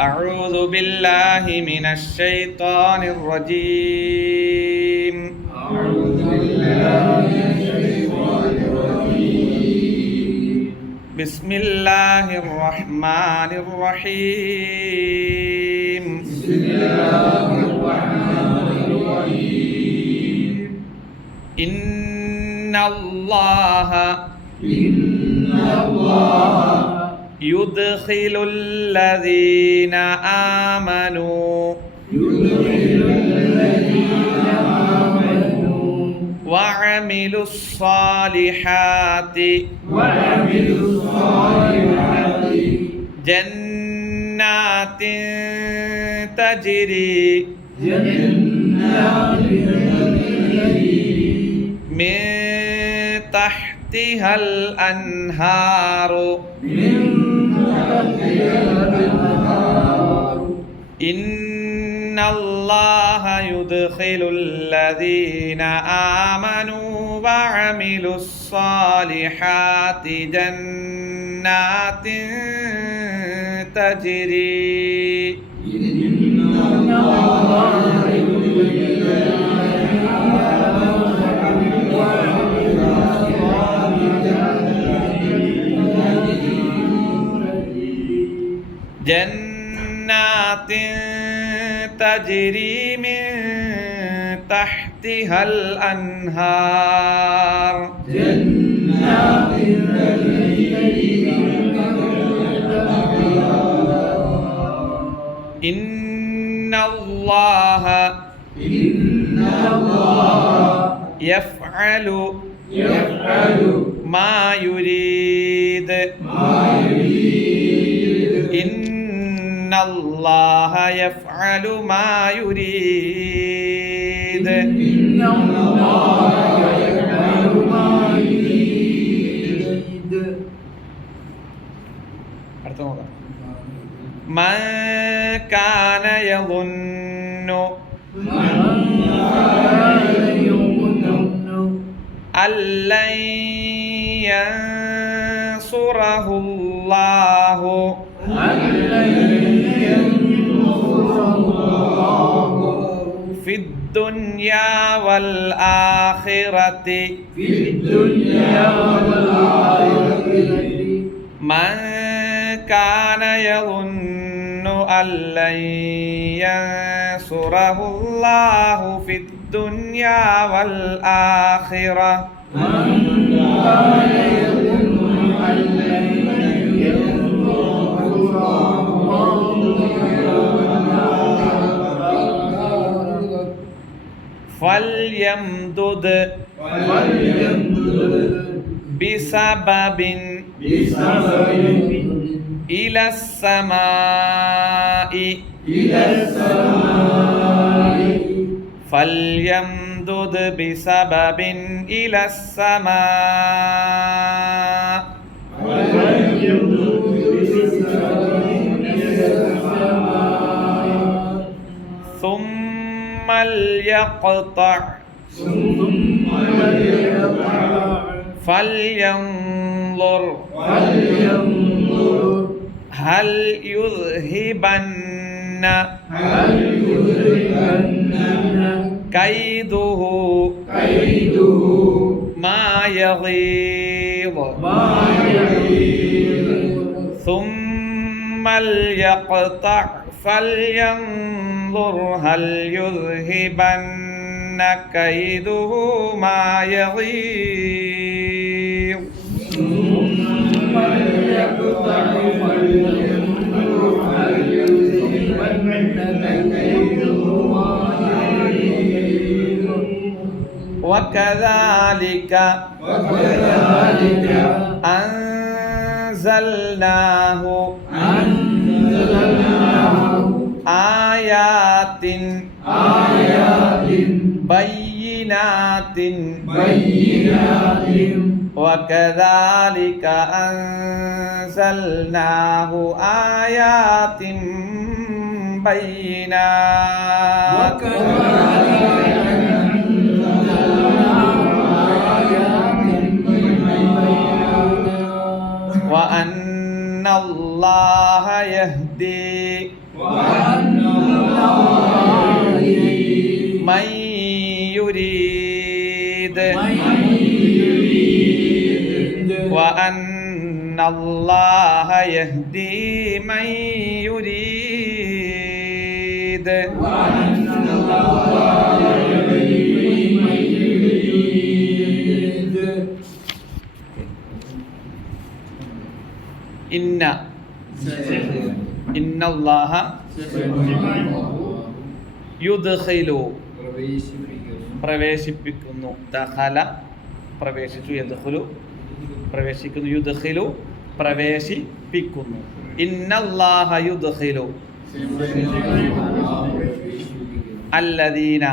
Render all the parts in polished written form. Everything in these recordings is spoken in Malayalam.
أعوذ بالله من الشيطان الرجيم. أعوذ بالله من الشيطان الرجيم. بسم الله الرحمن الرحيم. بسم الله الرحمن الرحيم. إن الله يدخل الذين آمنوا وعملوا الصالحات جنات تجري من تحتها الأنهار إن الله يدخل الذين آمنوا وعملوا الصالحات جنات تجري جنات تجري من تحتها الأنهار إن الله يفعل ما يريد إن الله يفعل ما يريد من كان يظن أن لن ينصره الله في الدنيا والآخرة من كان يظن أن لن ينصره الله في الدنيا والآخرة فليمدد بسبب إلى السماء فليمدد بسبب إلى السماء ثم ليقطع فلينظر هل يذهبن كيده ما يغيظ ثم ليقطع فلينظر هل يذهبن كيده ما يغيظ وكذلك أنزلناه آيات بينات وكذلك أنزلناه آيات بينات وأن അല്ലാഹ യഹ്ദി മൻ യുരീദ് وأن الله يهدي من يريد إن الله യുദ്ഖിലു പ്രവേശിപ്പിക്കുന്നു ദഖല പ്രവേശിച്ചു യദ്ഖുലു പ്രവേശിക്കുന്നു യുദ്ഖിലു പ്രവേശിപ്പിക്കുന്നു ഇന്നല്ലാഹ യുദ്ഖിലു അല്ലദീന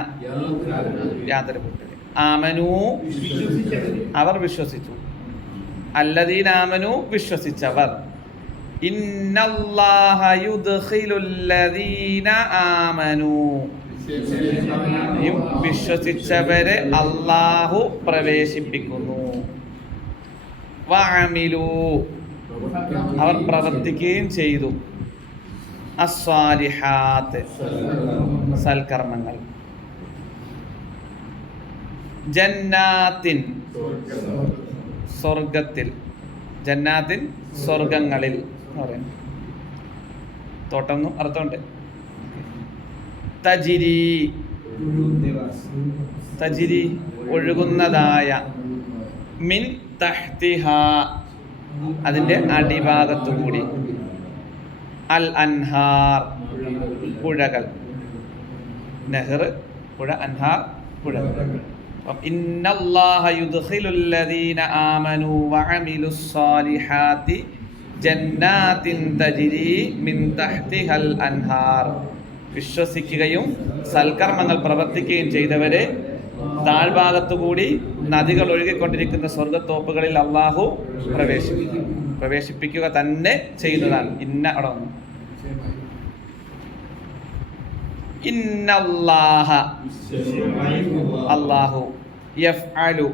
ആമനു അവർ വിശ്വസിച്ചു അല്ലദീന ആമനു വിശ്വസിച്ചവർ ഇന്നല്ലാഹ യുദ്ഖിലുല്ലദീന ആമനു വിശ്വസിച്ചവരെ അല്ലാഹു പ്രവേശിപ്പിക്കുന്നു വഅമിലു അവർ പ്രവർത്തിക്കുകയും ചെയ്തു അസ്സാലിഹാത്ത് സൽക്കർമ്മങ്ങൾ ജന്നാത്തിൻ സ്വർഗത്തിൽ ജന്നാത്തിൻ സ്വർഗങ്ങളിൽ പറയാം തോട്ടം എന്നും അർത്ഥമുണ്ട് തജിരി തജിരി ഒഴുകുന്നതായ മിൻ തഹ്തിഹ അതിൻ്റെ അടിഭാഗത്തു കൂടി അൽ അൻഹാർ പുഴകൾ നെഹ്ർ പുഴ അൻഹാർ പുഴകൾ ഇന്നല്ലാഹ യുദ്ഖിലുല്ലദീന ആമനു വഅമിലുസ് സാലിഹാത്തി ജന്നാത്തിൻ തജ്രി മിൻ തഹ്തിഹൽ അൻഹാർ വിശ്വസിക്കുകയും സൽക്കർമ്മങ്ങൾ പ്രവർത്തിക്കുകയും ചെയ്തവരെ താഴ്ഭാഗത്തുകൂടി നദികൾ ഒഴുകിക്കൊണ്ടിരിക്കുന്ന സ്വർഗത്തോപ്പുകളിൽ അള്ളാഹു പ്രവേശിപ്പിക്കുക തന്നെ ചെയ്യുന്നതാണ് ഇന്ന അവിടെ വന്നു ഇന്നല്ലാഹ അല്ലാഹു യഫ്അലു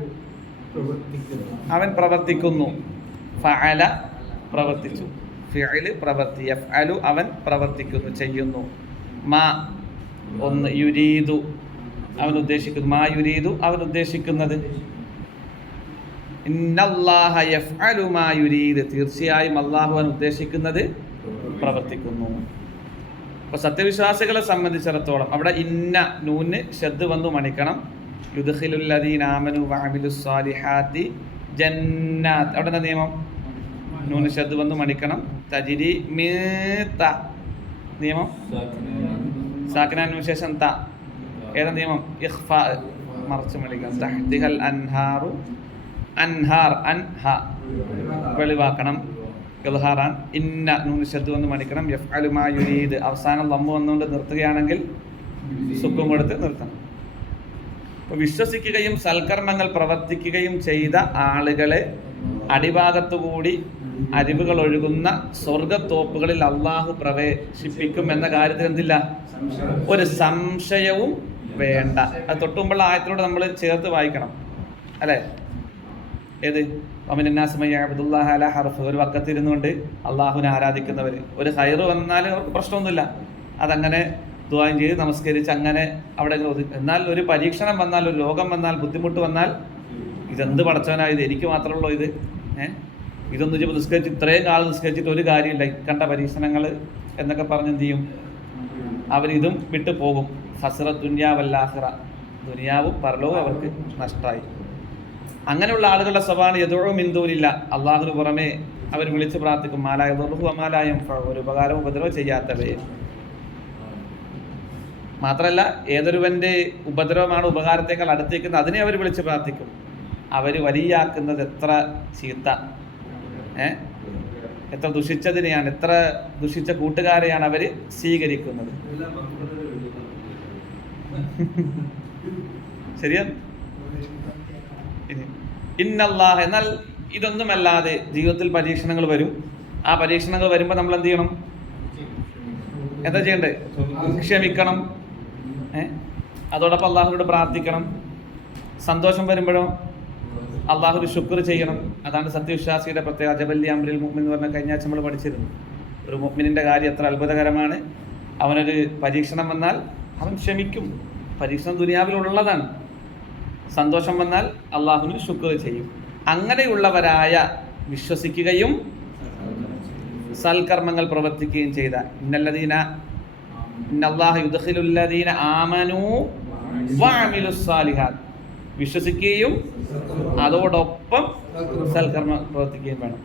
അവൻ പ്രവർത്തിക്കുന്നു ഫഅല പ്രവർത്തിച്ചു ഫിഅല് പ്രവർത്തി യഫ്അലു അവൻ പ്രവർത്തിക്കുന്നു ചെയ്യുന്നു മാ ഒന്ന് യുരീദു അവൻ ഉദ്ദേശിക്കുന്നു മാ യുരീദു അവൻ ഉദ്ദേശിക്കുന്നത് ഇന്നല്ലാഹ യഫ്അലു മാ യുരീദ് തീർച്ചയായും അല്ലാഹു അവൻ ഉദ്ദേശിക്കുന്നത് പ്രവർത്തിക്കുന്നു. അപ്പോൾ സത്യവിശ്വാസികളെ സംബന്ധിച്ചിടത്തോളം അവിടെ ഇന്ന നൂന് ശദ്ദ് വന്നു മണിക്കണം. യുദ്ഖിലുല്ലദീന ആമനു വഅമിലുസ് സാലിഹാത്തി ജന്നാത്ത് അവിടെ എന്താ നിയമം? നൂന് ശദ്ദ് വന്നു മണിക്കണം. തജ്രി മിൻ ത നിയമം സാക്കിനാനു ശേഷം ത ഏതാ നിയമം? ഇഖ്ഫാ മറച്ചു മണിക്കണം. തഹ്തിഹൽ അൻഹാറു അൻഹാർ അൻഹ വെളിവാക്കണം. ഇൽഹാറാൻ ഇന്ന നൂന് ശദ്ദ് വന്ന് മണിക്കണം. യഫ്അലു മാ യുരീദ് അവസാനം ലമ്മ് വന്നുകൊണ്ട് നിർത്തുകയാണെങ്കിൽ സുക്കും കൊടുത്ത് നിർത്തണം. അപ്പോൾ വിശ്വസിക്കുകയും സൽക്കർമ്മങ്ങൾ പ്രവർത്തിക്കുകയും ചെയ്ത ആളുകളെ അടിഭാഗത്തുകൂടി അരിവുകൾ ഒഴുകുന്ന സ്വർഗത്തോപ്പുകളിൽ അള്ളാഹു പ്രവേശിപ്പിക്കും എന്ന കാര്യത്തിൽ എന്തില്ല? ഒരു സംശയവും വേണ്ട. അത് തൊട്ടുമുമ്പുള്ള ആയത്തിലൂടെ നമ്മൾ ചേർത്ത് വായിക്കണം അല്ലേ? ഏത് അബ്ദുല്ലാഹ അല ഹർഫ് ഒരു വക്കത്തിരുന്നുകൊണ്ട് അള്ളാഹുവിനെ ആരാധിക്കുന്നവർ ഒരു ഹൈറ് വന്നാൽ അവർക്ക് പ്രശ്നമൊന്നുമില്ല. അതങ്ങനെ ദുആ ചെയ്ത് നമസ്കരിച്ച് അങ്ങനെ അവിടെ. എന്നാൽ ഒരു പരീക്ഷണം വന്നാൽ, ഒരു രോഗം വന്നാൽ, ബുദ്ധിമുട്ട് വന്നാൽ ഇതെന്ത് പടച്ചവനായത് എനിക്ക് മാത്രമുള്ളൂ ഇത് ഇതൊന്നും ചെയ്യുമ്പോൾ നിസ്കരിച്ച് ഇത്രയും കാലം നിസ്കരിച്ചിട്ട് ഒരു കാര്യമില്ല, ഇക്കണ്ട പരീക്ഷണങ്ങൾ എന്നൊക്കെ പറഞ്ഞ് എന്ത് ചെയ്യും? അവരിതും വിട്ടു പോകും. ഹസ്ര ദുനിയാവല്ലാഹിറ ദുനിയാവും പരലോകവും അവർക്ക് നഷ്ടമായി. അങ്ങനെയുള്ള ആളുകളുടെ സ്വഭാവം യദുഉ മിൻ ദൂനില്ല അള്ളാഹുവിന് പുറമെ അവർ വിളിച്ച് പ്രാർത്ഥിക്കും. മാലാ യദുറുഹു വമാലാ യൻഫഉ ഒരു ഉപകാരവും ഉപദ്രവം ചെയ്യാത്തവയെ. മാത്രമല്ല ഏതൊരുവൻ്റെ ഉപദ്രവമാണ് ഉപകാരത്തേക്കാൾ അടുത്തേക്കുന്നത് അതിനെ അവർ വിളിച്ച് പ്രാർത്ഥിക്കും. അവർ വലിയാക്കുന്നത് എത്ര ചീത്ത, എത്ര ദുഷിച്ചതിനെയാണ്, എത്ര ദുഷിച്ച കൂട്ടുകാരെയാണ് അവർ സ്വീകരിക്കുന്നത്. ശരിയാ? ഇന്നല്ലാഹ് എന്നാൽ ഇതൊന്നുമല്ലാതെ ജീവിതത്തിൽ പരീക്ഷണങ്ങൾ വരും. ആ പരീക്ഷണങ്ങൾ വരുമ്പോൾ നമ്മൾ എന്ത് ചെയ്യണം? എന്താ ചെയ്യണ്ടേ? ക്ഷമിക്കണം. അതോടൊപ്പം അള്ളാഹുവിനോട് പ്രാർത്ഥിക്കണം. സന്തോഷം വരുമ്പോഴോ അള്ളാഹുവിന് ശുക്ർ ചെയ്യണം. അതാണ് സത്യവിശ്വാസിയുടെ പ്രത്യേക. ജബല്ലി അംറിൽ മുഅ്മിൻ എന്ന് പറഞ്ഞ കഴിഞ്ഞ ആഴ്ച നമ്മൾ പഠിച്ചിരുന്നു. ഒരു മുഅ്മിനിന്റെ കാര്യം എത്ര അത്ഭുതകരമാണ്. അവനൊരു പരീക്ഷണം വന്നാൽ അവൻ ക്ഷമിക്കും. പരീക്ഷണം ദുനിയാവിലുള്ളതാണ്. സന്തോഷം വന്നാൽ അള്ളാഹുവിന് ശുക്ർ ചെയ്യും. അങ്ങനെയുള്ളവരായ വിശ്വസിക്കുകയും സൽക്കർമ്മങ്ങൾ പ്രവർത്തിക്കുകയും ചെയ്ത ഇന്നല്ലാഹ യുദ്ഖിലുല്ലദീന ആമനൂ വഅമിലുസ് സാലിഹാത്ത്, വിശ്വസിക്കുകയും അതോടൊപ്പം സൽക്കർമ്മം പ്രവർത്തിക്കുകയും വേണം.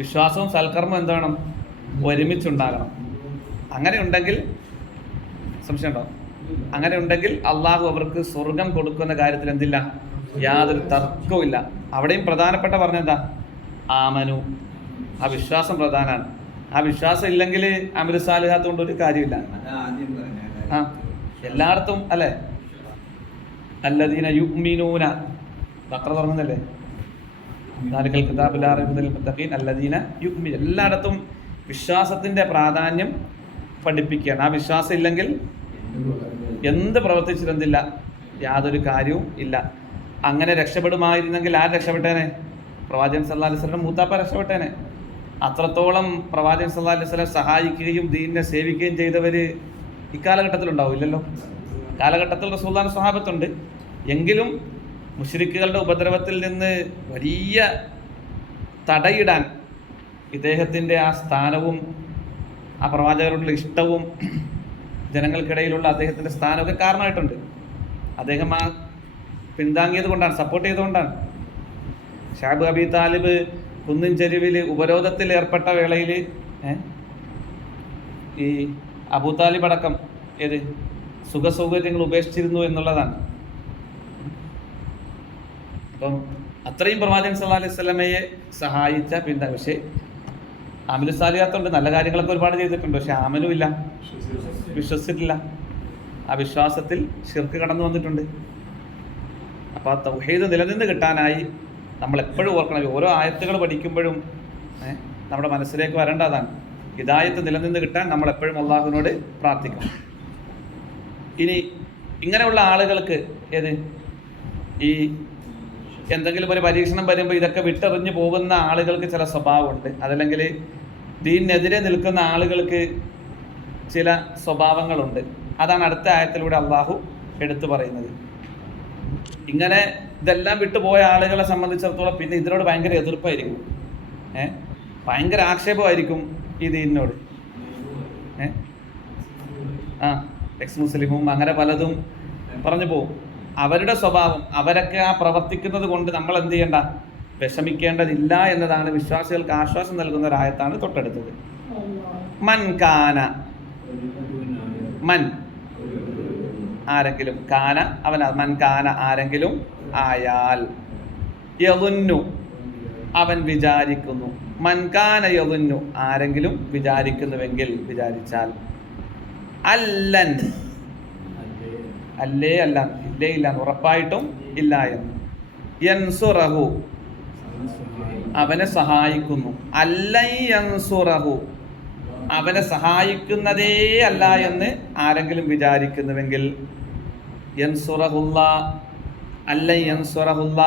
വിശ്വാസവും സൽക്കർമ്മവും എന്ത് വേണം? ഒരുമിച്ചുണ്ടാകണം. അങ്ങനെ ഉണ്ടെങ്കിൽ സംശയമുണ്ടോ? അങ്ങനെ ഉണ്ടെങ്കിൽ അള്ളാഹു അവർക്ക് സ്വർഗം കൊടുക്കുന്ന കാര്യത്തിൽ എന്തില്ല? യാതൊരു തർക്കവുമില്ല. അവിടെയും പ്രധാനപ്പെട്ട പറഞ്ഞെന്താ? ആമനു. ആ വിശ്വാസം പ്രധാനമാണ്. ആ വിശ്വാസം ഇല്ലെങ്കിൽ അമലു സാലിഹാത്ത് കൊണ്ട് ഒരു കാര്യമില്ല. ആ എല്ലായിടത്തും അല്ലേ? അല്ലദീന യുഅ്മിനൂന, ബഖറ തുറന്നല്ലേ? ദാലികൽ കിതാബു ലാ റൈബ ഫീഹിൽ മുത്തഖീൻ അല്ലദീന യുഅ്മിനൂന. എല്ലായിടത്തും വിശ്വാസത്തിന്റെ പ്രാധാന്യം പഠിപ്പിക്കുകയാണ്. ആ വിശ്വാസം ഇല്ലെങ്കിൽ എന്ത് പ്രവർത്തിച്ചിരുന്നില്ല, യാതൊരു കാര്യവും ഇല്ല. അങ്ങനെ രക്ഷപ്പെടുമായിരുന്നെങ്കിൽ ആര് രക്ഷപ്പെട്ടേനെ? പ്രവാചകൻ സല്ലല്ലാഹു അലൈഹി വസല്ലം മൂത്താപ്പ രക്ഷപ്പെട്ടേനെ. അത്രത്തോളം പ്രവാചകൻ സല്ലല്ലാഹു അലൈഹി വസല്ലം സഹായിക്കുകയും ദീനിനെ സേവിക്കുകയും ചെയ്തവര് ഇക്കാലഘട്ടത്തിലുണ്ടാവും? ഇല്ലല്ലോ. കാലഘട്ടത്തിൽ റസൂലുള്ളാഹിയുടെ സ്വഹാബത്തുണ്ട്. എങ്കിലും മുശ്രിക്കുകളുടെ ഉപദ്രവത്തിൽ നിന്ന് വലിയ തടയിടാൻ ഇദ്ദേഹത്തിൻ്റെ ആ സ്ഥാനവും ആ പ്രവാചകരോടുള്ള ഇഷ്ടവും ജനങ്ങൾക്കിടയിലുള്ള അദ്ദേഹത്തിൻ്റെ സ്ഥാനമൊക്കെ കാരണമായിട്ടുണ്ട്. അദ്ദേഹം ആ പിന്താങ്ങിയത് കൊണ്ടാണ്, സപ്പോർട്ട് ചെയ്തുകൊണ്ടാണ്. ഷാബ് അബി താലിബ് കുന്നിൻ ചെരുവിൽ ഉപരോധത്തിൽ ഏർപ്പെട്ട വേളയിൽ ഈ അബൂ താലിബ് അടക്കം സുഖസൗകര്യങ്ങൾ ഉപേക്ഷിച്ചിരുന്നു എന്നുള്ളതാണ്. അപ്പം അത്രയും പ്രവാചകൻ സല്ലല്ലാഹു അലൈഹി വസല്ലമയെ സഹായിച്ച പക്ഷേ അമലു സാലിഹാത്തുണ്ട്, നല്ല കാര്യങ്ങളൊക്കെ ഒരുപാട് ചെയ്തിട്ടുണ്ട്. പക്ഷെ ആമലും ഇല്ല, വിശ്വസിച്ചിട്ടില്ല. ആ വിശ്വാസത്തിൽ ശിർക്ക് കടന്നു വന്നിട്ടുണ്ട്. അപ്പോൾ ആ തൗഹീദ് നിലനിന്ന് കിട്ടാനായി നമ്മൾ എപ്പോഴും ഓർക്കണം. ഓരോ ആയത്തുകൾ പഠിക്കുമ്പോഴും നമ്മുടെ മനസ്സിലേക്ക് വരേണ്ടതാണ്. ഹിദായത്ത് നിലനിന്ന് കിട്ടാൻ നമ്മൾ എപ്പോഴും അള്ളാഹുവിനോട് പ്രാർത്ഥിക്കണം. ഇനി ഇങ്ങനെയുള്ള ആളുകൾക്ക് ഈ എന്തെങ്കിലും ഒരു പരീക്ഷണം വരുമ്പോൾ ഇതൊക്കെ വിട്ടെറിഞ്ഞു പോകുന്ന ആളുകൾക്ക് ചില സ്വഭാവമുണ്ട്. അതല്ലെങ്കിൽ ദീനിനെതിരെ നിൽക്കുന്ന ആളുകൾക്ക് ചില സ്വഭാവങ്ങളുണ്ട്. അതാണ് അടുത്ത ആയത്തിലൂടെ അള്ളാഹു എടുത്തു പറയുന്നത്. ഇങ്ങനെ ഇതെല്ലാം വിട്ടുപോയ ആളുകളെ സംബന്ധിച്ചിടത്തോളം പിന്നെ ഇതിനോട് ഭയങ്കര എതിർപ്പായിരിക്കും, ഭയങ്കര ആക്ഷേപമായിരിക്കും ഈ ദീനിനോട്. എക്സ് മുസ്ലിമും അങ്ങനെ പലതും പറഞ്ഞു പോകും. അവരുടെ സ്വഭാവം, അവരൊക്കെ ആ പ്രവർത്തിക്കുന്നത് കൊണ്ട് നമ്മൾ എന്ത് ചെയ്യണ്ട, വിഷമിക്കേണ്ടതില്ല എന്നതാണ് വിശ്വാസികൾക്ക് ആശ്വാസം നൽകുന്ന ഒരായത്താണ് തൊട്ടടുത്തത്. ആരെങ്കിലും കാന മൻ കാന ആരെങ്കിലും ആയാൽ, യദുന്നു അവൻ വിചാരിക്കുന്നു, മൻ കാന യദുന്നു ആരെങ്കിലും വിചാരിക്കുന്നുവെങ്കിൽ, വിചാരിച്ചാൽ, അല്ലൻ അല്ലേ അല്ല ഇല്ലേ ഇല്ല ഉറപ്പായിട്ടും ഇല്ല എന്ന്, യൻസുറഹു അവനെ സഹായിക്കുന്നു, അല്ലൻ യൻസുറഹു അവനെ സഹായിക്കുന്നതേ അല്ല എന്ന് ആരെങ്കിലും വിചാരിക്കുന്നുവെങ്കിൽ, യൻസുറഹുല്ല അല്ലൻ യൻസുറഹുല്ല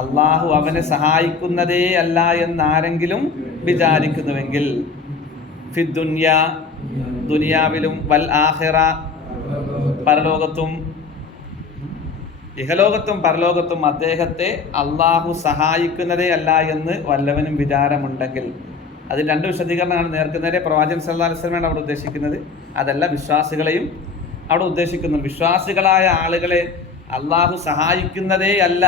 അള്ളാഹു അവനെ സഹായിക്കുന്നതേ അല്ല എന്ന് ആരെങ്കിലും വിചാരിക്കുന്നുവെങ്കിൽ, ഫിദ്ദുനിയ ദുനിയാവിലും, വൽ ആഖിറ പരലോകത്തും, ഇഹലോകത്തും പരലോകത്തും അദ്ദേഹത്തെ അള്ളാഹു സഹായിക്കുന്നതേ അല്ല എന്ന് വല്ലവനും വിചാരമുണ്ടെങ്കിൽ, അതിൽ രണ്ട് വിശദീകരണമാണ്. നേർക്കുനേരെ പ്രവാചകൻ സല്ലല്ലാഹു അലൈഹി വസല്ലമയാണ് അവിടെ ഉദ്ദേശിക്കുന്നത്, അതല്ല വിശ്വാസികളെയും അവിടെ ഉദ്ദേശിക്കുന്നു. വിശ്വാസികളായ ആളുകളെ അള്ളാഹു സഹായിക്കുന്നതേ അല്ല,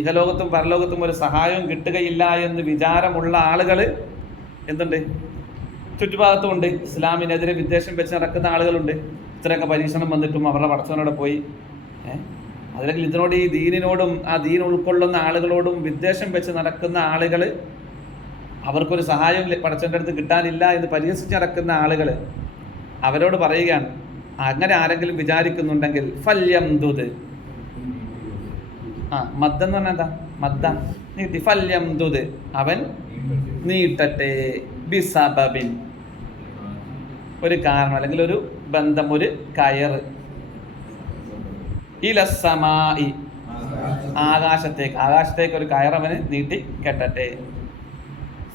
ഇഹലോകത്തും പരലോകത്തും ഒരു സഹായവും കിട്ടുകയില്ല എന്ന് വിചാരമുള്ള ആളുകൾ എന്തുണ്ട്? ചുറ്റുഭാഗത്തുമുണ്ട്. ഇസ്ലാമിനെതിരെ വിദ്വേഷം വെച്ച് നടക്കുന്ന ആളുകളുണ്ട്. ഇത്രയൊക്കെ പരീക്ഷണം വന്നിട്ടും അവരുടെ പടച്ചവനോടെ പോയി അല്ലെങ്കിൽ ഇതിനോട്, ഈ ദീനിനോടും ആ ദീൻ ഉൾക്കൊള്ളുന്ന ആളുകളോടും വിദ്വേഷം വെച്ച് നടക്കുന്ന ആളുകൾ, അവർക്കൊരു സഹായം പടച്ചവൻ്റെ അടുത്ത് കിട്ടാനില്ല എന്ന് പരിഹസിച്ച് നടക്കുന്ന ആളുകൾ, അവരോട് പറയുകയാണ്, അങ്ങനെ ആരെങ്കിലും വിചാരിക്കുന്നുണ്ടെങ്കിൽ ഫല്യംദുദ്, മദ്ദെന്ന് പറഞ്ഞാൽ എന്താ? മദ്ദ നീട്ടി, ഫല്യംദുദ് അവൻ നീട്ടട്ടെ, ബിസബബിൻ ഒരു കാരണം അല്ലെങ്കിൽ ഒരു ബന്ധം, ഒരു കയറ്, ഇലസ്സമായി ആകാശത്തേക്ക് ഒരു കയറവന് നീട്ടി കെട്ടട്ടെ,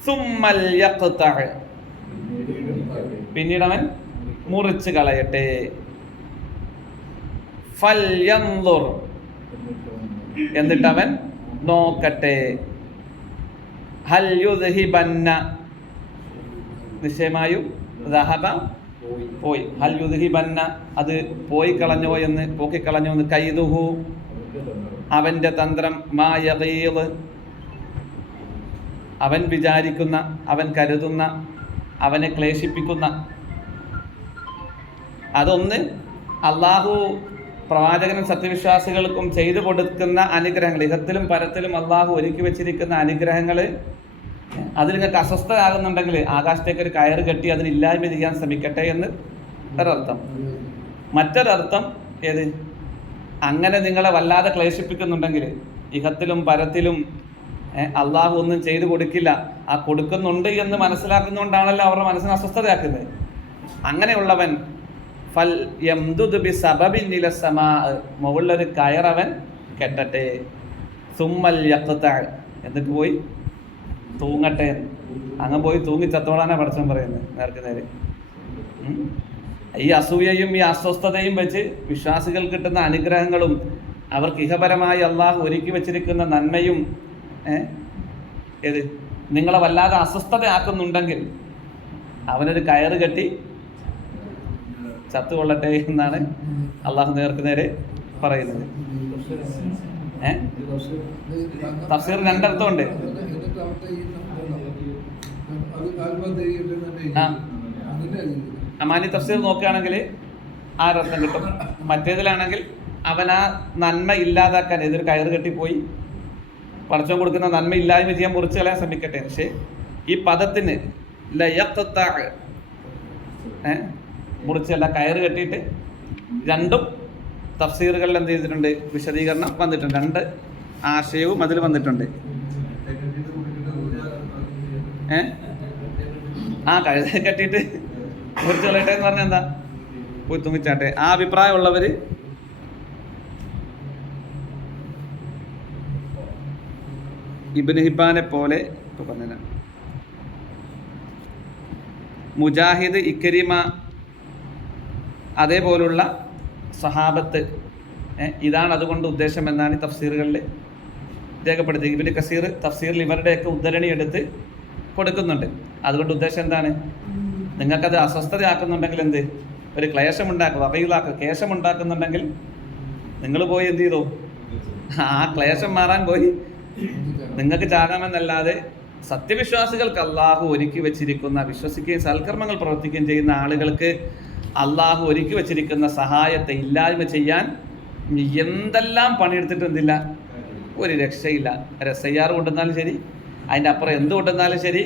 സുമ്മൽ യഖ്തഅ പിന്നീട് അവൻ മുറിച്ച് കളയട്ടെ. ഫൽയൻദുർ, എന്നിട്ട് അവൻ നോക്കട്ടെ. ഹൽ യുദ്ഹിബന്ന, നിശ്ചയമായും ദഹബ പോയി, ഹൽ യുദ്ഹിബന്ന അത് പോയി കളഞ്ഞോ എന്ന്, പോക്കിക്കളഞ്ഞോ എന്ന്, കൈദുഹു അവന്റെ തന്ത്രം, മാ യഗീദ് അവൻ വിചാരിക്കുന്ന, അവൻ കരുതുന്ന, അവനെ ക്ലേശിപ്പിക്കുന്ന. അതൊന്ന് അള്ളാഹു പ്രവാചകനും സത്യവിശ്വാസികൾക്കും ചെയ്തു കൊടുക്കുന്ന അനുഗ്രഹങ്ങൾ, ഇഹത്തിലും പരത്തിലും അള്ളാഹു ഒരുക്കി വെച്ചിരിക്കുന്ന അനുഗ്രഹങ്ങൾ, അതിൽ നിങ്ങൾക്ക് അസ്വസ്ഥരാകുന്നുണ്ടെങ്കിൽ ആകാശത്തേക്ക് ഒരു കയറ് കെട്ടി അതിനില്ലായ്മ ചെയ്യാൻ ശ്രമിക്കട്ടെ എന്ന് ഒരർത്ഥം. മറ്റൊരർത്ഥം ഏത്, അങ്ങനെ നിങ്ങളെ വല്ലാതെ ക്ലേശിപ്പിക്കുന്നുണ്ടെങ്കിൽ ഇഹത്തിലും പരത്തിലും അള്ളാഹു ഒന്നും ചെയ്തു കൊടുക്കില്ല, ആ കൊടുക്കുന്നുണ്ട് എന്ന് മനസ്സിലാക്കുന്നതുകൊണ്ടാണല്ലോ അവരുടെ മനസ്സിനെ അസ്വസ്ഥതയാക്കുന്നത്. അങ്ങനെയുള്ളവൻ ഫൽ യംദുദ് ബിസബബിൻ ഇല സമാ, മുകളിലൊരു കയറവൻ കെട്ടട്ടെ. സുമ്മൽ യഖ്ത, എന്നിട്ട് പോയി തൂങ്ങട്ടെ. അങ്ങ് പോയി തൂങ്ങി ചത്തോളാനാണ് പടച്ചവൻ പറയുന്നത് നേർക്ക് നേരെ. ഈ അസൂയയും ഈ അസ്വസ്ഥതയും വെച്ച് വിശ്വാസികൾ കിട്ടുന്ന അനുഗ്രഹങ്ങളും അവർക്ക് ഇഹപരമായി അള്ളാഹു ഒരുക്കി വെച്ചിരിക്കുന്ന നന്മയും ഏത് നിങ്ങളെ വല്ലാതെ അസ്വസ്ഥതയാക്കുന്നുണ്ടെങ്കിൽ അവനൊരു കയറ് കെട്ടി ചത്തുകൊള്ളട്ടെ എന്നാണ് അള്ളാഹു നേർക്ക് നേരെ പറയുന്നത്. തഫ്സീർ രണ്ടർത്ഥമുണ്ട്. അമാനി തഫ്സീർ നോക്കുകയാണെങ്കിൽ ആ അർത്ഥം കിട്ടും. മറ്റേതിലാണെങ്കിൽ അവൻ ആ നന്മ ഇല്ലാതാക്കാൻ, ഏതൊരു കയറ് കെട്ടിപ്പോയി പടച്ചവൻ കൊടുക്കുന്ന നന്മ ഇല്ലായ്മ ചെയ്യാൻ മുറിച്ച് കളയാൻ ശ്രമിക്കട്ടെ. പക്ഷെ ഈ പദത്തിന് മുറിച്ചല്ല, കയറ് കെട്ടിയിട്ട്, രണ്ടും തഫ്സീറുകളിൽ എന്ത് ചെയ്തിട്ടുണ്ട്, വിശദീകരണം വന്നിട്ടുണ്ട്. രണ്ട് ആശയവും അതിൽ വന്നിട്ടുണ്ട്. ആ കഴുത കെട്ടിയിട്ട് മുറിച്ച് കളയട്ടെ എന്ന് പറഞ്ഞാൽ എന്താ, പോയി തുങ്ങിച്ചാട്ടെ. ആ അഭിപ്രായമുള്ളവർ ഇബ്നു ഹിബ്ബാനെ പോലെ ഇപ്പോൾ പറഞ്ഞ മുജാഹിദ്, ഇക്രിമ, അതേപോലുള്ള സഹാബത്ത്, ഇതാണ് അതുകൊണ്ട് ഉദ്ദേശം എന്നാണ് ഈ തഫ്സീറുകളിൽ രേഖപ്പെടുത്തി. ഇബ്നു കസീർ തഫ്സീറിൽ ഇവരുടെയൊക്കെ ഉദ്ധരണി എടുത്ത് കൊടുക്കുന്നുണ്ട്. അതുകൊണ്ട് ഉദ്ദേശം എന്താണ്, നിങ്ങൾക്കത് അസ്വസ്ഥതയാക്കുന്നുണ്ടെങ്കിൽ എന്ത്, ഒരു ക്ലേശമുണ്ടാക്കുക, വകയിലാക്കുക, കേശമുണ്ടാക്കുന്നുണ്ടെങ്കിൽ നിങ്ങൾ പോയി എന്ത് ചെയ്തോ, ആ ക്ലേശം മാറാൻ പോയി നിങ്ങൾക്ക് ചാകാമെന്നല്ലാതെ സത്യവിശ്വാസികൾക്ക് അള്ളാഹു ഒരുക്കി വെച്ചിരിക്കുന്ന, വിശ്വസിക്കുകയും സൽക്കർമ്മങ്ങൾ പ്രവർത്തിക്കുകയും ചെയ്യുന്ന ആളുകൾക്ക് അള്ളാഹു ഒരുക്കി വെച്ചിരിക്കുന്ന സഹായത്തെ ഇല്ലായ്മ ചെയ്യാൻ എന്തെല്ലാം പണിയെടുത്തിട്ട് എന്തില്ല, ഒരു രക്ഷയില്ല. SIR കൊണ്ടുവന്നാലും ശരി, അതിൻ്റെ അപ്പുറം എന്ത് കൊണ്ടുവന്നാലും ശരി,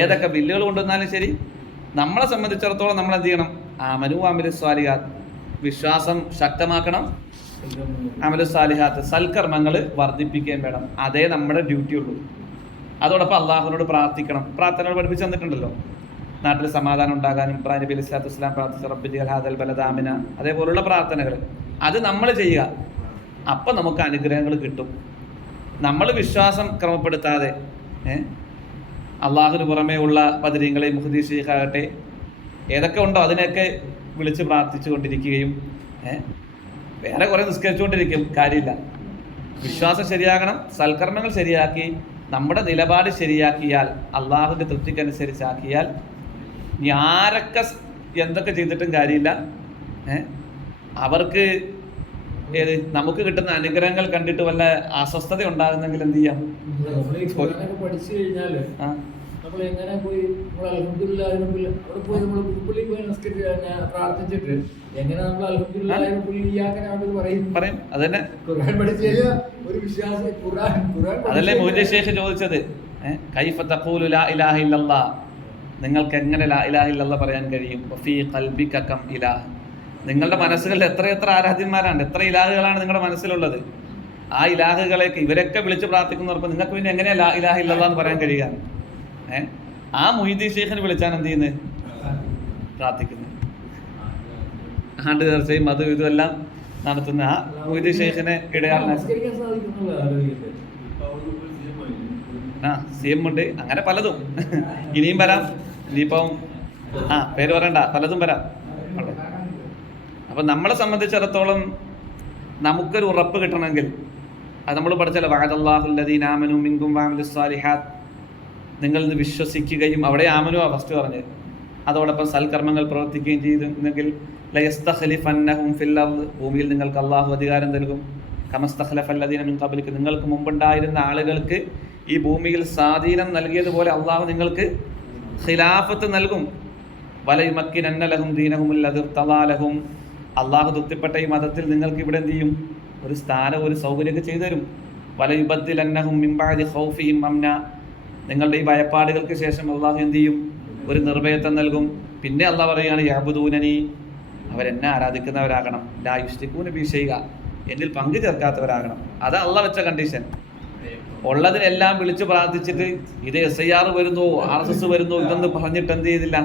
ഏതൊക്കെ ബില്ലുകൾ കൊണ്ടുവന്നാലും ശരി, നമ്മളെ സംബന്ധിച്ചിടത്തോളം നമ്മൾ എന്ത് ചെയ്യണം, ആമനു അമലു സ്വാലിഹാത്ത്, വിശ്വാസം ശക്തമാക്കണം, അമലു സ്വാലിഹാത്ത് സൽക്കർമ്മങ്ങൾ വർദ്ധിപ്പിക്കുകയും വേണം. അതേ നമ്മുടെ ഡ്യൂട്ടി ഉള്ളൂ. അതോടൊപ്പം അള്ളാഹുവിനോട് പ്രാർത്ഥിക്കണം. പ്രാർത്ഥനകൾ പഠിപ്പിച്ച് തന്നിട്ടുണ്ടല്ലോ, നാട്ടിൽ സമാധാനം ഉണ്ടാകാനും ഇബ്രാഹിം നബി അലൈഹി സ്വലാത്തു വസ്സലാം പ്രാർത്ഥിച്ച റബ്ബി ജിഅൽ ഹാദൽ ബലദ ആമിന, അതേപോലുള്ള പ്രാർത്ഥനകൾ അത് നമ്മൾ ചെയ്യുക. അപ്പം നമുക്ക് അനുഗ്രഹങ്ങൾ കിട്ടും. നമ്മൾ വിശ്വാസം ക്രമപ്പെടുത്താതെ അള്ളാഹുവിന് പുറമേ ഉള്ള ബദരീങ്ങളെ, മുഹദി ശൈഖാകട്ടെ, ഏതൊക്കെ ഉണ്ടോ അതിനെയൊക്കെ വിളിച്ച് പ്രാർത്ഥിച്ചു കൊണ്ടിരിക്കുകയും വേറെ കുറേ നിസ്കരിച്ചുകൊണ്ടിരിക്കും, കാര്യമില്ല. വിശ്വാസം ശരിയാകണം, സൽക്കർമ്മങ്ങൾ ശരിയാക്കി നമ്മുടെ നിലപാട് ശരിയാക്കിയാൽ, അള്ളാഹുവിൻ്റെ തൃപ്തിക്കനുസരിച്ചാക്കിയാൽ, ഇനി ആരൊക്കെ എന്തൊക്കെ ചെയ്തിട്ടും കാര്യമില്ല. അവർക്ക് നമുക്ക് കിട്ടുന്ന അനുഗ്രഹങ്ങൾ കണ്ടിട്ട് വല്ല അസ്വസ്ഥത ഉണ്ടാകുന്നെങ്കിൽ എന്ത് ചെയ്യാം, പഠിച്ചു കഴിഞ്ഞാൽ നമ്മൾ എങ്ങനെ പോയി അൽഹംദുലില്ലാഹി അവിടെ പോയി നമ്മൾ പുള്ളി പോയി പ്രാർത്ഥിച്ചിട്ട് എങ്ങനെ നമ്മൾ അൽഹംദുലില്ലാഹി പറയും. അതന്നെ ഖുർആൻ പഠിച്ചു കഴിഞ്ഞാൽ ഒരു വിശ്വാസി ഖുർആൻ അതല്ലേ മുഹദ്ദി ശൈഖ് ചോദിച്ചത്, കൈഫ തഖൂലു ലാ ഇലാഹ ഇല്ലല്ലാഹ്, നിങ്ങൾക്ക് എങ്ങനെ ലാ ഇലാഹ ഇല്ലല്ലാഹ് പറയാൻ കഴിയും? വഫീ ഖൽബിക കം ഇലാഹ്, നിങ്ങളുടെ മനസ്സുകളിൽ എത്രയെത്ര ആരാധ്യന്മാരാണ്, എത്ര ഇലാഹുകളാണ് നിങ്ങളുടെ മനസ്സിലുള്ളത്. ആ ഇലാഹുകളേക്ക് ഇവരൊക്കെ വിളിച്ച് പ്രാർത്ഥിക്കുന്നവർക്ക് നിങ്ങൾക്ക് പിന്നെ എങ്ങനെയാ ലാ ഇലാഹ ഇല്ലല്ലാഹ് എന്ന് പറയാൻ കഴിയുക? ആ മുഹദ്ദി ശൈഖിനെ വിളിച്ചാണ് എന്ത് ചെയ്യുന്നത്, പ്രാർത്ഥിക്കുന്നത്. ആണ്ട് നേർച്ചയും അതും ഇതുമെല്ലാം നടത്തുന്ന ആ മുഹദ്ദി ശൈഖിനെ ഇടയാളിനെ CM ഉണ്ട്, അങ്ങനെ പലതും ഇനിയും വരാം. ഇനിയിപ്പം പേര് പറയണ്ട, പലതും വരാം. അപ്പം നമ്മളെ സംബന്ധിച്ചിടത്തോളം നമുക്കൊരു ഉറപ്പ് കിട്ടണമെങ്കിൽ അത് നമ്മൾ പഠിച്ചല്ലോ, വഅദല്ലാഹുല്ലദീന ആമനൂ മിൻകും വഅമിലുസ് സാലിഹാത്ത്, നിങ്ങൾ ഇന്ന് വിശ്വസിക്കുകയും, അവിടെ ആമനു ഫസ്റ്റ് പറഞ്ഞത്, അതോടൊപ്പം സൽക്കർമ്മങ്ങൾ പ്രവർത്തിക്കുകയും ചെയ്തിരുന്നെങ്കിൽ ലയസ്തഖ്ലിഫന്നഹും ഫിൽ അർദ്, ഭൂമിയിൽ നിങ്ങൾക്ക് അള്ളാഹു അധികാരം നൽകും. കമസ്തഖ്ലഫല്ലദീന മിൻ ഖബ്ലിക്കും, നിങ്ങൾക്ക് മുമ്പുണ്ടായിരുന്ന ആളുകൾക്ക് ഈ ഭൂമിയിൽ സ്വാധീനം നൽകിയതുപോലെ അള്ളാഹു നിങ്ങൾക്ക് ഖിലാഫത്ത് നൽകും. വലയുമക്കിനന്ന ലഹും ദീനഹുമുല്ലദീ ഇർതദാ ലഹും, അള്ളാഹു തൃപ്തിപ്പെട്ട ഈ മതത്തിൽ നിങ്ങൾക്ക് ഇവിടെ എന്ത് ചെയ്യും, ഒരു സ്ഥാനം, ഒരു സൗകര്യമൊക്കെ ചെയ്തു തരും. വലയുബദ്ദിലന്നഹും മിൻ ബഅദി ഖൗഫിഹിം അംന, നിങ്ങളുടെ ഈ ഭയപ്പാടുകൾക്ക് ശേഷം അള്ളാഹു എന്ത് ചെയ്യും, ഒരു നിർഭയത്വം നൽകും. പിന്നെ അള്ളാഹ് പറയുകയാണ് യഅ്ബുദൂനനി, അവരെന്നെ ആരാധിക്കുന്നവരാകണം, ലാ യുശ്രികൂന ബി ഷൈഅ, എന്നിൽ പങ്കു ചേർക്കാത്തവരാകണം. അതാ അള്ളാഹ് വെച്ച കണ്ടീഷൻ. ഉള്ളതിനെല്ലാം വിളിച്ചു പ്രാർത്ഥിച്ചിട്ട് ഇത് SIR വരുന്നു, RSS വരുന്നു, ഇതൊന്നും പറഞ്ഞിട്ട് എന്ത് ചെയ്തില്ല,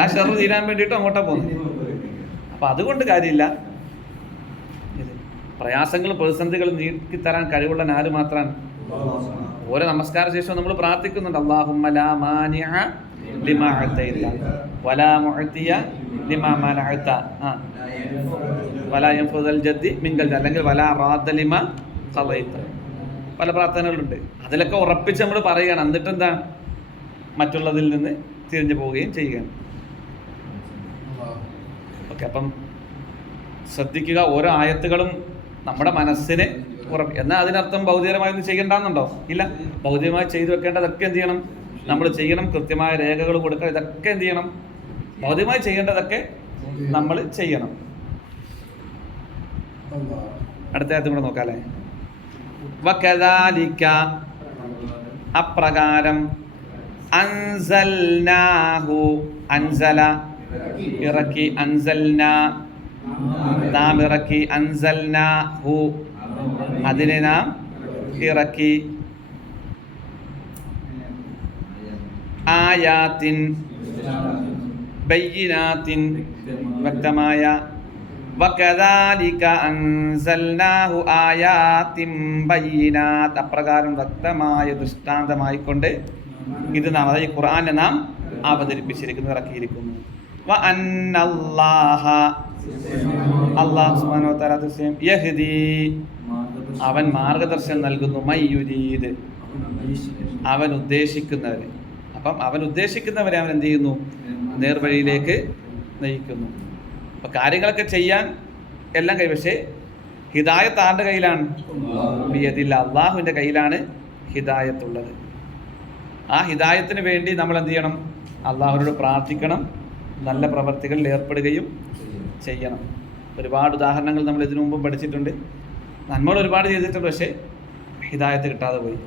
ആ ഷെർ തീരാൻ വേണ്ടിയിട്ട് അങ്ങോട്ടാ പോകുന്നു. അപ്പൊ അതുകൊണ്ട് കാര്യമില്ല. പ്രയാസങ്ങളും പ്രതിസന്ധികളും നീക്കിത്തരാൻ കഴിവുള്ള ആര് മാത്രമാണ്? ഓരോ നമസ്കാര ശേഷം നമ്മൾ പ്രാർത്ഥിക്കുന്നുണ്ട്, അല്ലാഹുമ്മ ലാ മാനിഅ ലിമാ അഅതൈത വലാ മുഅതിയ ലിമാ മനഅത, വലാ യൻഫുദൽ ജദ്ദി മിൻകൽ, അല്ലെങ്കിൽ വലാ റാദ്ദ ലിമാ ഖളൈത. പല പ്രാർത്ഥനകളുണ്ട്. അതിലൊക്കെ ഉറപ്പിച്ച് നമ്മൾ പറയുകയാണ്. എന്നിട്ട് എന്താ, മറ്റുള്ളതിൽ നിന്ന് തിരിഞ്ഞു പോവുകയും ചെയ്യുകയാണ്. ഓക്കെ, അപ്പം ശ്രദ്ധിക്കുക, ഓരോ ആയത്തുകളും നമ്മുടെ മനസ്സിനെ എന്നാൽ അതിനർത്ഥം ഭൗതികമായി ഒന്നും ചെയ്യണ്ടെന്നുണ്ടോ? ഇല്ല. ഭൗതികമായി ചെയ്തു വെക്കേണ്ടതൊക്കെ എന്ത് ചെയ്യണം, നമ്മൾ ചെയ്യണം. കൃത്യമായ രേഖകൾ കൊടുക്കണം. ഇതൊക്കെ എന്ത് ചെയ്യണം, ഭൗതികമായി ചെയ്യേണ്ടതൊക്കെ നമ്മൾ ചെയ്യണം. അടുത്ത ആയത്തും കൂടെ നോക്കാം അല്ലേ. വകദാലിക, അപ്രകാരം, അൻസൽനാഹു, അൻസല ഇറക്കി, അൻസൽനാ നാം ഇറക്കി, അൻസൽനാഹു അതിനെ നാം ഇറക്കി, ആയാത്തിൻ ബയ്യിനാത്തിൻ വ്യക്തമായ, വകദാലിക അൻസൽനാഹു ആയാത്തിൻ ബയ്യിനാത്ത്, അപ്രകാരം വ്യക്തമായ ദൃഷ്ടാന്തമായിക്കൊണ്ട് ഇത് നാം, അതായത് ഈ ഖുർആനെ നാം അവതരിപ്പിച്ചിരിക്കുന്നു, ഇറക്കിയിരിക്കുന്നു. വ അന്നല്ലാഹ, അല്ലാഹു സുബ്ഹാനഹു വ തആല തീർച്ചയായും, യഹ്ദി അവൻ മാർഗദർശനം നൽകുന്നു, മയ്യുരീദ് അവൻ ഉദ്ദേശിക്കുന്നവരെ. അപ്പം അവൻ ഉദ്ദേശിക്കുന്നവരെ അവൻ എന്ത് ചെയ്യുന്നു, നേർവഴിയിലേക്ക് നയിക്കുന്നു. അപ്പം കാര്യങ്ങളൊക്കെ ചെയ്യാൻ എല്ലാം പക്ഷേ ഹിദായത്ത് ആരുടെ കയ്യിലാണ്? ബിയദില്ല, അള്ളാഹുവിൻ്റെ കയ്യിലാണ് ഹിദായത്തുള്ളത്. ആ ഹിദായത്തിന് വേണ്ടി നമ്മൾ എന്ത് ചെയ്യണം? അള്ളാഹുവിനോട് പ്രാർത്ഥിക്കണം, നല്ല പ്രവർത്തികളിൽ ഏർപ്പെടുകയും ചെയ്യണം. ഒരുപാട് ഉദാഹരണങ്ങൾ നമ്മൾ ഇതിനു മുമ്പ് പഠിച്ചിട്ടുണ്ട്. നന്മകൾ ഒരുപാട് ചെയ്തിട്ടുണ്ട്, പക്ഷേ ഹിദായത്ത് കിട്ടാതെ പോയി.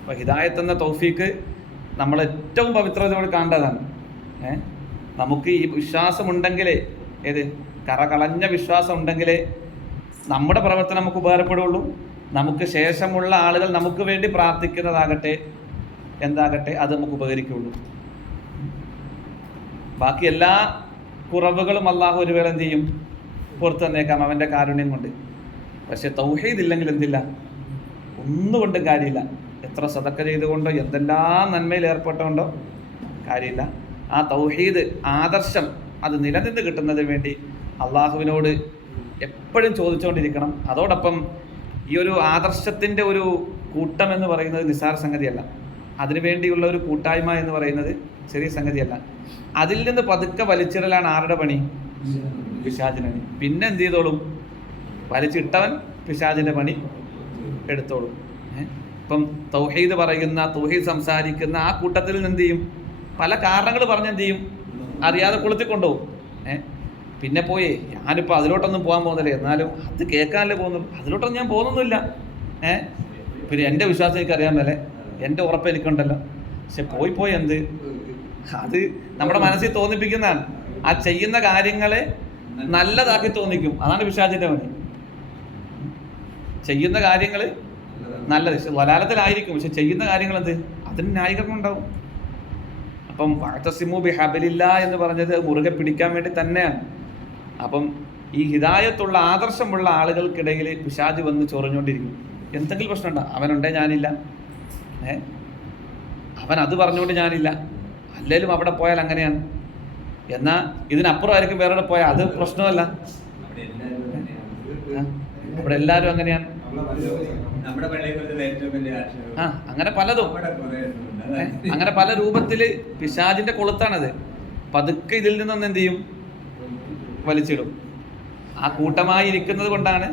അപ്പോൾ ഹിദായത്ത് എന്ന തൗഫീക്ക് നമ്മൾ ഏറ്റവും പവിത്രതയോട് കാണേണ്ടതാണ്. നമുക്ക് ഈ വിശ്വാസമുണ്ടെങ്കിലേ, ഏത് കറകളഞ്ഞ വിശ്വാസം ഉണ്ടെങ്കിലേ നമ്മുടെ പ്രവർത്തനം നമുക്ക് ഉപകാരപ്പെടുള്ളൂ. നമുക്ക് ശേഷമുള്ള ആളുകൾ നമുക്ക് വേണ്ടി പ്രാർത്ഥിക്കുന്നതാകട്ടെ, എന്താകട്ടെ, അത് നമുക്ക് ഉപകരിക്കുള്ളൂ. ബാക്കി എല്ലാ കുറവുകളും അള്ളാഹു ഒരു വേള എന്ത് ചെയ്യും? പുറത്തു തന്നേക്കാം അവൻ്റെ കാരുണ്യം കൊണ്ട്. പക്ഷെ തൗഹീദ് ഇല്ലെങ്കിൽ എന്തില്ല, ഒന്നുകൊണ്ടും കാര്യമില്ല. എത്ര സദക്ക ചെയ്തുകൊണ്ടോ എന്തെല്ലാം നന്മയിൽ ഏർപ്പെട്ടുകൊണ്ടോ കാര്യമില്ല. ആ തൗഹീദ് ആദർശം അത് നിലനിന്ന് കിട്ടുന്നതിന് വേണ്ടി അള്ളാഹുവിനോട് എപ്പോഴും ചോദിച്ചുകൊണ്ടിരിക്കണം. അതോടൊപ്പം ഈ ഒരു ആദർശത്തിൻ്റെ ഒരു കൂട്ടം എന്ന് പറയുന്നത് നിസ്സാര സംഗതിയല്ല. അതിനുവേണ്ടിയുള്ള ഒരു കൂട്ടായ്മ എന്ന് പറയുന്നത് ചെറിയ സംഗതിയല്ല. അതിൽ നിന്ന് പതുക്കെ വലിച്ചിടലാണ് ആരുടെ പണി? പിശാചിൻ്റെ പണി. പിന്നെ എന്ത് ചെയ്തോളും? വലിച്ചിട്ടവൻ പിശാചിൻ്റെ പണി എടുത്തോളും. ഇപ്പം തൗഹീദ് പറയുന്ന, തൗഹീദ് സംസാരിക്കുന്ന ആ കൂട്ടത്തിൽ നിന്ന് എന്ത് ചെയ്യും? പല കാരണങ്ങൾ പറഞ്ഞ് എന്ത് ചെയ്യും? അറിയാതെ കൊളുത്തിക്കൊണ്ടുപോകും. പിന്നെ പോയി ഞാനിപ്പോൾ അതിലോട്ടൊന്നും പോകാൻ പോകുന്നില്ല, എന്നാലും അത് കേൾക്കാനല്ലേ പോകുന്നുള്ളൂ, അതിലോട്ടൊന്നും ഞാൻ പോകുന്നൊന്നുമില്ല. പിന്നെ എൻ്റെ വിശ്വാസം എനിക്കറിയാൻ മേലെ, എൻ്റെ ഉറപ്പ് എനിക്കുണ്ടല്ലോ. പക്ഷെ പോയി എന്ത്, അത് നമ്മുടെ മനസ്സിൽ തോന്നിപ്പിക്കുന്നതാണ്. ആ ചെയ്യുന്ന കാര്യങ്ങളെ നല്ലതാക്കി തോന്നിക്കും. അതാണ് പിശാചിൻ്റെ പണി. ചെയ്യുന്ന കാര്യങ്ങൾ നല്ലത്, വലാലത്തിലായിരിക്കും, പക്ഷെ ചെയ്യുന്ന കാര്യങ്ങൾ എന്ത്, അതിന് ന്യായീകരണം ഉണ്ടാവും. അപ്പം വഅ്തസിമു ബിഹബ്ലില്ലാ എന്ന് പറഞ്ഞത് മുറുകെ പിടിക്കാൻ വേണ്ടി തന്നെയാണ്. അപ്പം ഈ ഹിദായത്തുള്ള ആദർശമുള്ള ആളുകൾക്കിടയിൽ പിശാച് വന്ന് ചൊറിഞ്ഞുകൊണ്ടിരിക്കും. എന്തെങ്കിലും പ്രശ്നമുണ്ടോ? അവനുണ്ടേ ഞാനില്ല, അവൻ അത് പറഞ്ഞുകൊണ്ട് ഞാനില്ല, അല്ലേലും അവിടെ പോയാൽ അങ്ങനെയാണ്. എന്നാൽ ഇതിനപ്പുറം ആയിരിക്കും വേറെ പോയാൽ അത് പ്രശ്നമല്ല. അവിടെ എല്ലാവരും അങ്ങനെയാണ്. അങ്ങനെ പലതും, അങ്ങനെ പല രൂപത്തില് പിശാചിന്റെ കൊളുത്താണത്. പതുക്കെ ഇതിൽ നിന്നൊന്ന് എന്ത് ചെയ്യും, വലിച്ചിടും. ആ കൂട്ടമായി ഇരിക്കുന്നത് കൊണ്ടാണ്